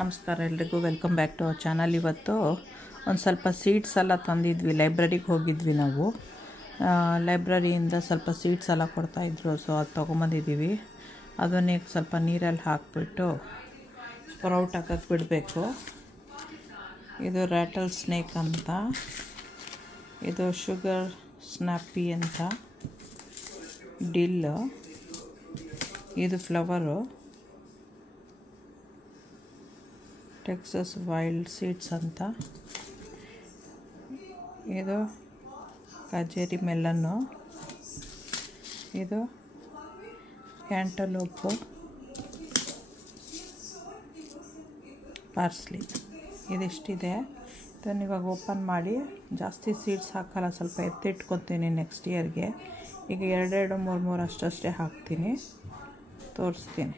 ನಮಸ್ಕಾರ ಎಲ್ರಿಗೂ welcome back to our channel. ಇವತ್ತು ಒಂದು ಸ್ವಲ್ಪ ಸೀಡ್ಸ್ ಎಲ್ಲ ತಂದಿದ್ವಿ, ಲೈಬ್ರರಿಗೆ ಹೋಗಿದ್ವಿ ನಾವು. ಲೈಬ್ರರಿಯಿಂದ ಸ್ವಲ್ಪ ಸೀಡ್ಸ್ ಎಲ್ಲ ಕೊಡ್ತಾಯಿದ್ರು, ಸೊ ಅದು ತೊಗೊಂಬಂದಿದ್ದೀವಿ. ಅದನ್ನೇ ಸ್ವಲ್ಪ ನೀರಲ್ಲಿ ಹಾಕಿಬಿಟ್ಟು ಸ್ಪ್ರೌಟ್ ಹಾಕಕ್ಕೆ ಬಿಡಬೇಕು. ಇದು ರ್ಯಾಟಲ್ ಸ್ನೇಕ್ ಅಂತ, ಇದು ಶುಗರ್ ಸ್ನ್ಯಾಪಿ ಅಂತ, ಡಿಲ್, ಇದು ಫ್ಲವರು, ಟೆಕ್ಸಸ್ ವೈಲ್ಡ್ ಸೀಡ್ಸ್ ಅಂತ, ಇದು ಕಜೇರಿ ಮೆಲನ್ನು, ಇದು ಕ್ಯಾಂಟಲೋಪು, ಪಾರ್ಸ್ಲಿ. ಇದಿಷ್ಟಿದೆ. ಇದನ್ನು ಇವಾಗ ಓಪನ್ ಮಾಡಿ, ಜಾಸ್ತಿ ಸೀಡ್ಸ್ ಹಾಕಲ್ಲ, ಸ್ವಲ್ಪ ಎತ್ತಿಟ್ಕೊತೀನಿ ನೆಕ್ಸ್ಟ್ ಇಯರ್ಗೆ. ಈಗ 2-3 ಅಷ್ಟೇ ಹಾಕ್ತೀನಿ, ತೋರಿಸ್ತೀನಿ.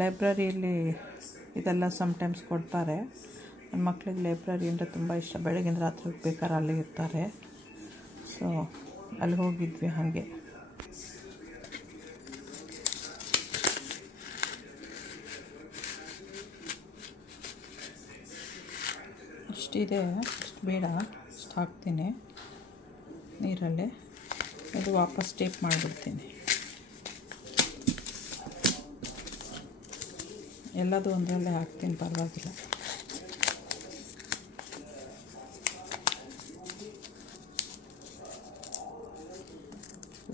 ಲೈಬ್ರರಿಯಲ್ಲಿ ಇದೆಲ್ಲ ಸಮ್ಟೈಮ್ಸ್ ಕೊಡ್ತಾರೆ. ನನ್ನ ಮಕ್ಕಳಿಗೆ ಲೈಬ್ರರಿ ಅಂದರೆ ತುಂಬ ಇಷ್ಟ. ಬೆಳಗಿಂದ ರಾತ್ರಿ ಬೇಕಾದ್ರೆ ಅಲ್ಲಿ ಇರ್ತಾರೆ, ಸೊ ಅಲ್ಲಿ ಹೋಗಿದ್ವಿ ಹಾಗೆ. ಇಷ್ಟಿದೆ, ಇಷ್ಟು ಬೇಡ, ಇಷ್ಟು ಹಾಕ್ತೀನಿ ನೀರಲ್ಲಿ. ಇದು ವಾಪಸ್ ಟೇಪ್ ಮಾಡಿಬಿಡ್ತೀನಿ. ಎಲ್ಲದೂ ಒಂದರಲ್ಲೇ ಹಾಕ್ತೀನಿ, ಪರವಾಗಿಲ್ಲ.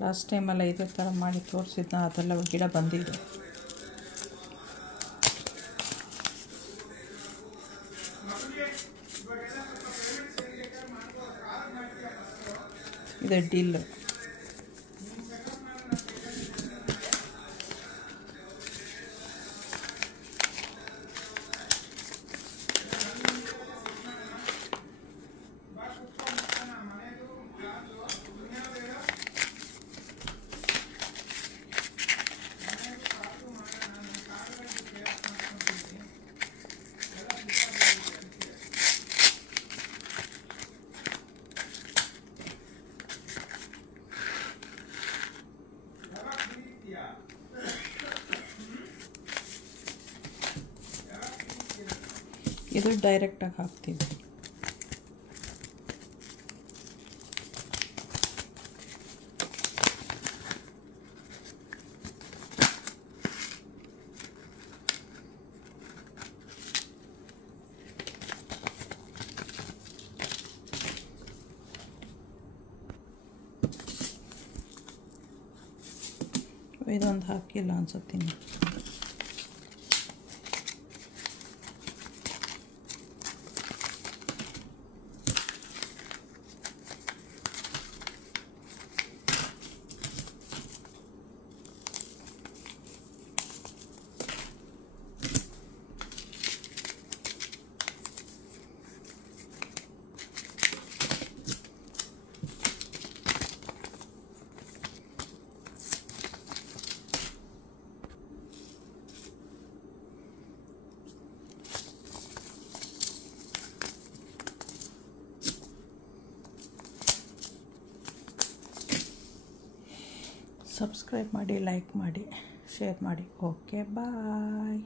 ಲಾಸ್ಟ್ ಟೈಮೆಲ್ಲ ಇದೇ ಥರ ಮಾಡಿ ತೋರಿಸಿದ್ನ, ಅದೆಲ್ಲ ಗಿಡ ಬಂದಿದೆ. ಇದು ಡಿಲ್. ಇದು ಡೈರೆಕ್ಟಾಗಿ ಹಾಕ್ತೀವಿ. ಇದೊಂದು ಹಾಕಿಲ್ಲ ಅನ್ಸುತ್ತೀನಿ. ಸಬ್ಸ್ಕ್ರೈಬ್ ಮಾಡಿ, ಲೈಕ್ ಮಾಡಿ, ಶೇರ್ ಮಾಡಿ. ಓಕೆ, ಬಾಯ್.